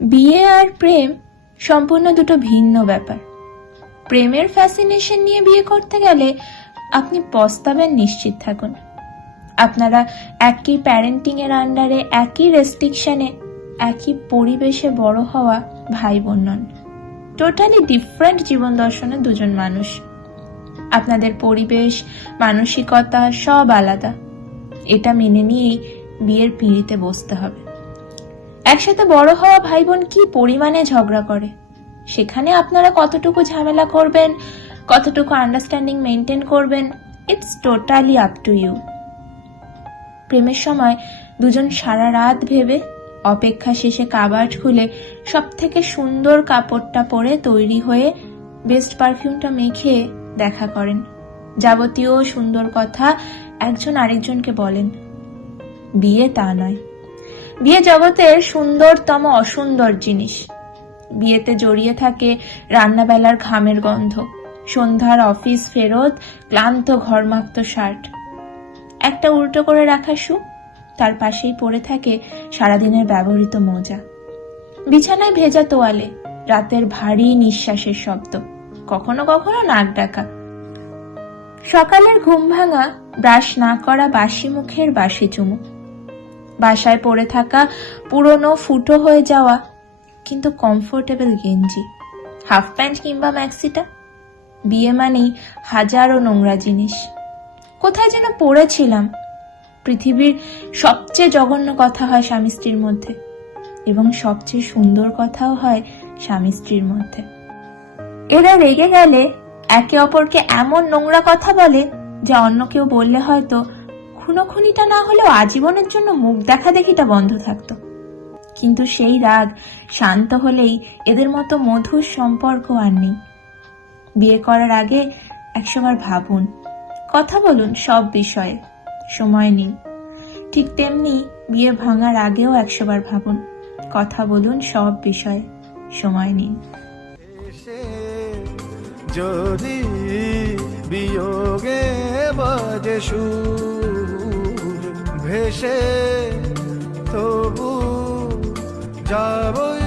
বিয়ে আর প্রেম সম্পূর্ণ দুটো ভিন্ন ব্যাপার। প্রেমের ফ্যাসিনেশন নিয়ে বিয়ে করতে গেলে আপনি পস্তাবেন, নিশ্চিত থাকুন। আপনারা একই প্যারেন্টিং এর আন্ডারে, একই রেস্ট্রিকশনে, একই পরিবেশে বড় হওয়া ভাই বোন নন। টোটালি ডিফারেন্ট জীবন দর্শনের দুজন মানুষ। আপনাদের পরিবেশ, মানসিকতা সব আলাদা। এটা মেনে নিয়েই বিয়ের পিঁড়িতে বসতে হবে। একসাথে বড় হওয়া ভাই বোন কি পরিমাণে ঝগড়া করে, সেখানে আপনারা কতটুকু ঝামেলা করবেন, কতটুকু আন্ডারস্ট্যান্ডিং মেনটেন করবেন, it's totally up to you. প্রেমের সময় দুজন সারা রাত ভেবে অপেক্ষা শেষে কাবার্ড খুলে সব থেকে সুন্দর কাপড়টা পরে তৈরি হয়ে বেস্ট পারফিউমটা মেখে দেখা করেন, যাবতীয় সুন্দর কথা একজন আরেকজনকে বলেন। বিয়ে তা নয়। বিয়ে জগতের সুন্দরতম অসুন্দর জিনিস। বিয়েতে জড়িয়ে থাকে রান্নাবেলার ঘামের গন্ধ, সন্ধ্যার অফিস ফেরত ক্লান্ত ঘরমাক্ত শার্ট, একটা উল্টো করে রাখা শু, তার পাশেই পড়ে থাকে সারাদিনের ব্যবহৃত মোজা, বিছানায় ভেজা তোয়ালে, রাতের ভারী নিঃশ্বাসের শব্দ, কখনো কখনো নাক ডাকা, সকালের ঘুম ভাঙা ব্রাশ না করা বাসি মুখের বাসি চুমু, বাসায় পড়ে থাকা পুরনো ফুটো হয়ে যাওয়া কিন্তু কমফোর্টেবল গেঞ্জি, হাফ প্যান্ট কিংবা ম্যাক্সিটা। বিয়ে মানেই হাজারো নোংরা জিনিস। কোথায় যেন পড়েছিলাম, পৃথিবীর সবচেয়ে জঘন্য কথা হয় স্বামী স্ত্রীর মধ্যে, এবং সবচেয়ে সুন্দর কথাও হয় স্বামী স্ত্রীর মধ্যে। এরা রেগে গেলে একে অপরকে এমন নোংরা কথা বলে যা অন্য কেউ বললে হয়তো খুনোখুনিটা না হলেও আজীবনের জন্য মুখ দেখা দেখিটা বন্ধ থাকতো। কিন্তু সেই রাগ শান্ত হলেই এদের মতো মধুর সম্পর্ক আর নেই। বিয়ে করার আগে 100 বার ভাবুন, কথা বলুন সব বিষয়ে, সময় নিন। ঠিক তেমনি বিয়ে ভাঙার আগেও 100 বার ভাবুন, কথা বলুন সব বিষয়ে, সময় নিন। যদি বিয়োগে বাজে সুর ভেসে তবু যাবই